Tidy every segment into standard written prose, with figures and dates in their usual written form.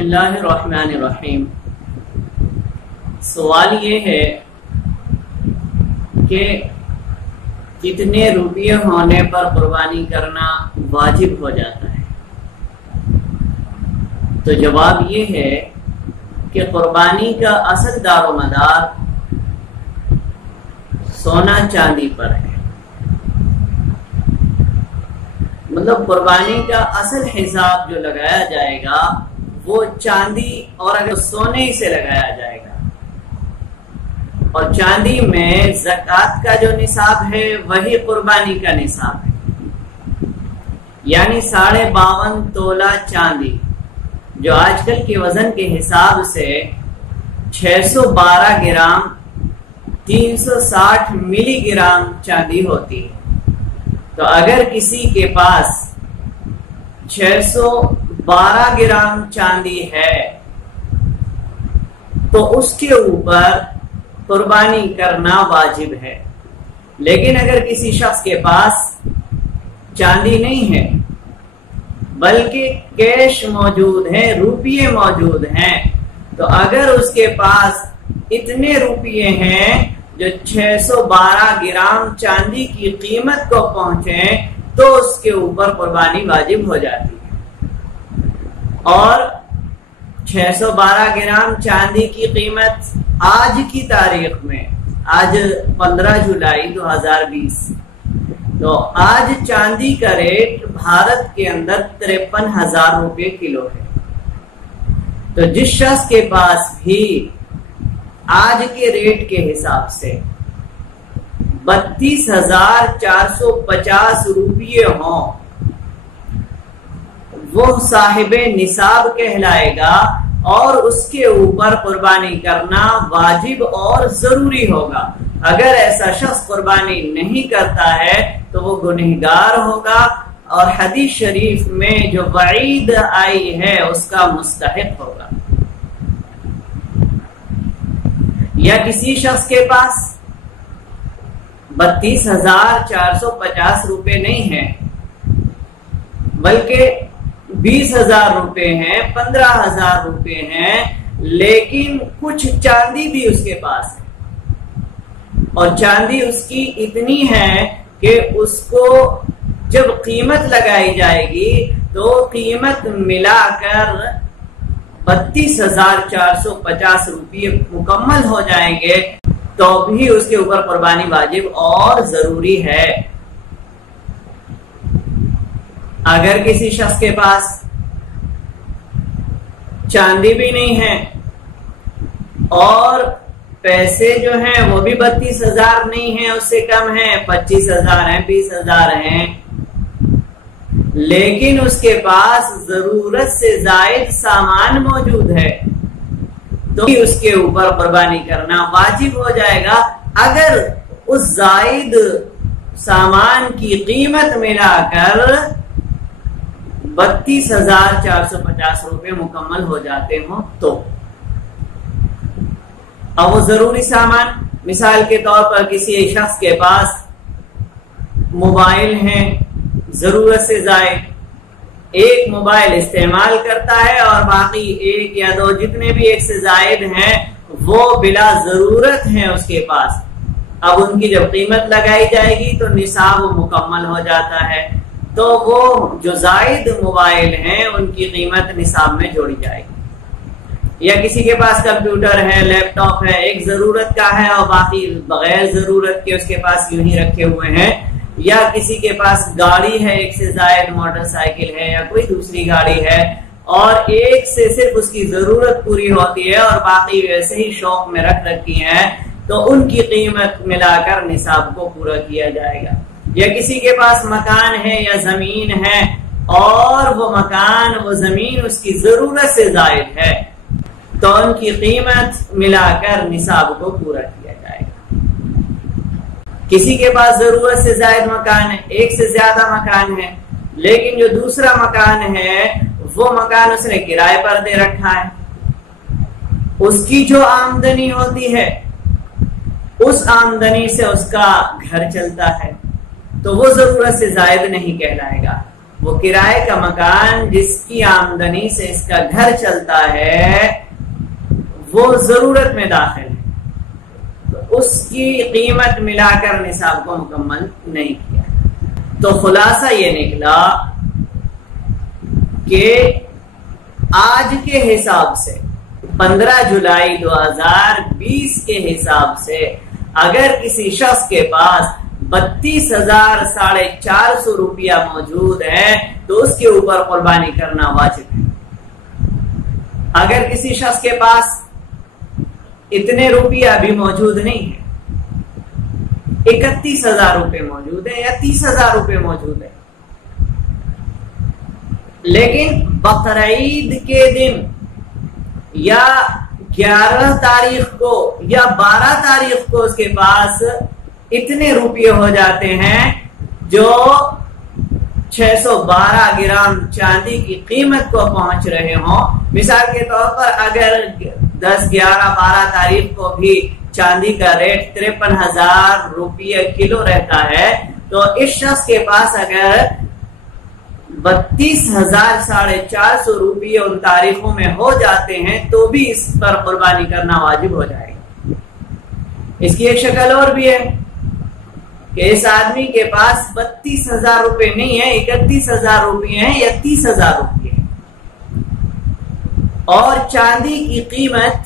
اللہ الرحمن الرحیم۔ سوال یہ ہے کہ کتنے روپیے ہونے پر قربانی کرنا واجب ہو جاتا ہے؟ تو جواب یہ ہے کہ قربانی کا اصل دار و مدار سونا چاندی پر ہے۔ مطلب قربانی کا اصل حساب جو لگایا جائے گا وہ چاندی اور اگر سونے سے لگایا جائے گا، اور چاندی میں زکوٰۃ کا جو نصاب ہے وہی قربانی کا نصاب ہے، یعنی 52.5 تولہ چاندی جو آج کل کے وزن کے حساب سے 612 گرام 360 ملی گرام چاندی ہوتی ہے۔ تو اگر کسی کے پاس 612 گرام چاندی ہے تو اس کے اوپر قربانی کرنا واجب ہے۔ لیکن اگر کسی شخص کے پاس چاندی نہیں ہے بلکہ کیش موجود ہے، روپیے موجود ہیں، تو اگر اس کے پاس اتنے روپیے ہیں جو 612 گرام چاندی کی قیمت کو پہنچیں تو اس کے اوپر قربانی واجب ہو جاتی ہے۔ اور 612 گرام چاندی کی قیمت آج کی تاریخ میں، آج 15 جولائی 2020، تو آج چاندی کا ریٹ بھارت کے اندر 53,000 روپے کلو ہے۔ تو جس شخص کے پاس بھی آج کے ریٹ کے حساب سے 32,450 روپیے ہوں وہ صاحب نصاب کہلائے گا اور اس کے اوپر قربانی کرنا واجب اور ضروری ہوگا۔ اگر ایسا شخص قربانی نہیں کرتا ہے تو وہ گنہگار ہوگا اور حدیث شریف میں جو وعید آئی ہے اس کا مستحق ہوگا۔ یا کسی شخص کے پاس 32,450 روپے نہیں ہیں بلکہ 20,000 روپے ہیں، 15,000 روپے ہیں، لیکن کچھ چاندی بھی اس کے پاس ہے، اور چاندی اس کی اتنی ہے کہ اس کو جب قیمت لگائی جائے گی تو قیمت ملا کر 32,450 روپے مکمل ہو جائیں گے، تو بھی اس کے اوپر قربانی واجب اور ضروری ہے۔ اگر کسی شخص کے پاس چاندی بھی نہیں ہے اور پیسے جو ہیں وہ بھی 32,000 نہیں ہیں، اس سے کم ہیں، 25,000 ہیں، 20,000 ہیں، لیکن اس کے پاس ضرورت سے زائد سامان موجود ہے تو اس کے اوپر قربانی کرنا واجب ہو جائے گا، اگر اس زائد سامان کی قیمت ملا کر 32,450 روپے مکمل ہو جاتے ہوں تو۔ اب وہ ضروری سامان، مثال کے طور پر کسی شخص کے پاس موبائل ہیں ضرورت سے زائد، ایک موبائل استعمال کرتا ہے اور باقی 1 یا 2 جتنے بھی ایک سے زائد ہیں وہ بلا ضرورت ہیں اس کے پاس۔ اب ان کی جب قیمت لگائی جائے گی تو نصاب مکمل ہو جاتا ہے، تو وہ جو زائد موبائل ہیں ان کی قیمت نصاب میں جوڑی جائے گی۔ یا کسی کے پاس کمپیوٹر ہے، لیپ ٹاپ ہے، ایک ضرورت کا ہے اور باقی بغیر ضرورت کے اس کے پاس یوں ہی رکھے ہوئے ہیں، یا کسی کے پاس گاڑی ہے، ایک سے زائد موٹر سائیکل ہے یا کوئی دوسری گاڑی ہے، اور ایک سے صرف اس کی ضرورت پوری ہوتی ہے اور باقی ویسے ہی شوق میں رکھ رکھی ہیں، تو ان کی قیمت ملا کر نصاب کو پورا کیا جائے گا۔ یا کسی کے پاس مکان ہے یا زمین ہے اور وہ مکان وہ زمین اس کی ضرورت سے زائد ہے تو ان کی قیمت ملا کر نصاب کو پورا کیا جائے گا۔ کسی کے پاس ضرورت سے زائد مکان ہے، ایک سے زیادہ مکان ہے، لیکن جو دوسرا مکان ہے وہ مکان اس نے کرائے پر دے رکھا ہے، اس کی جو آمدنی ہوتی ہے اس آمدنی سے اس کا گھر چلتا ہے، تو وہ ضرورت سے زائد نہیں کہلائے گا۔ وہ کرائے کا مکان جس کی آمدنی سے اس کا گھر چلتا ہے وہ ضرورت میں داخل ہے، تو اس کی قیمت ملا کر نصاب کو مکمل نہیں کیا۔ تو خلاصہ یہ نکلا کہ آج کے حساب سے 15 جولائی 2020 کے حساب سے اگر کسی شخص کے پاس 32,450 روپیہ موجود ہے تو اس کے اوپر قربانی کرنا واجب ہے۔ اگر کسی شخص کے پاس اتنے روپیہ بھی موجود نہیں ہے، 31,000 روپے موجود ہے یا 30,000 روپے موجود ہے، لیکن بقرعید کے دن یا 11 تاریخ کو یا 12 تاریخ کو اس کے پاس اتنے روپے ہو جاتے ہیں جو 612 گرام چاندی کی قیمت کو پہنچ رہے ہوں۔ مثال کے طور پر اگر 10، 11، 12 تاریخ کو بھی چاندی کا ریٹ 53,000 روپیہ کلو رہتا ہے، تو اس شخص کے پاس اگر 32,450 روپیے ان تاریخوں میں ہو جاتے ہیں تو بھی اس پر قربانی کرنا واجب ہو جائے گا۔ اس کی ایک شکل اور بھی ہے کہ اس آدمی کے پاس 32,000 روپے نہیں ہے، 31,000 روپے ہیں یا 30,000 روپے ہیں، اور چاندی کی قیمت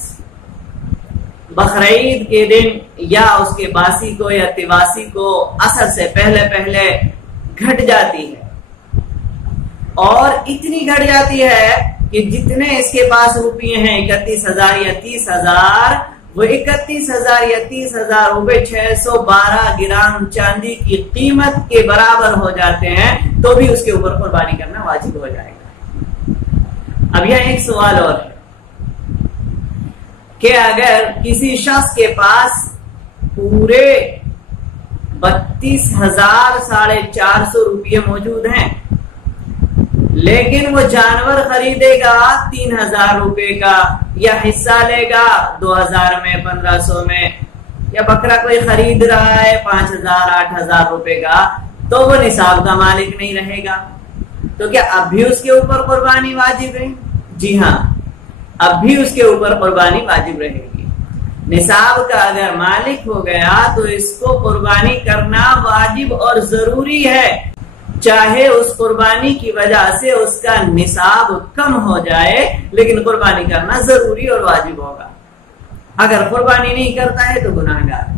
بقرعید کے دن یا اس کے باسی کو یا تواسی کو اثر سے پہلے گھٹ جاتی ہے، اور اتنی گھٹ جاتی ہے کہ جتنے اس کے پاس روپیے ہیں 31,000 یا 30,000، وہ 31,000 یا 30,000 روپے 612 گرام چاندی کی قیمت کے برابر ہو جاتے ہیں تو بھی اس کے اوپر قربانی کرنا واجب ہو جائے گا۔ اب یہاں ایک سوال اور ہے کہ اگر کسی شخص کے پاس پورے 32,450 روپے موجود ہیں، لیکن وہ جانور خریدے گا 3,000 روپے کا، یا حصہ لے گا 2,000 میں، 1,500 میں، یا بکرا کوئی خرید رہا ہے 5,000، 8,000 روپے کا، تو وہ نصاب کا مالک نہیں رہے گا، تو کیا اب بھی اس کے اوپر قربانی واجب ہے؟ جی ہاں، اب بھی اس کے اوپر قربانی واجب رہے گی۔ نصاب کا اگر مالک ہو گیا تو اس کو قربانی کرنا واجب اور ضروری ہے، چاہے اس قربانی کی وجہ سے اس کا نصاب کم ہو جائے، لیکن قربانی کرنا ضروری اور واجب ہوگا۔ اگر قربانی نہیں کرتا ہے تو گناہگار ہے۔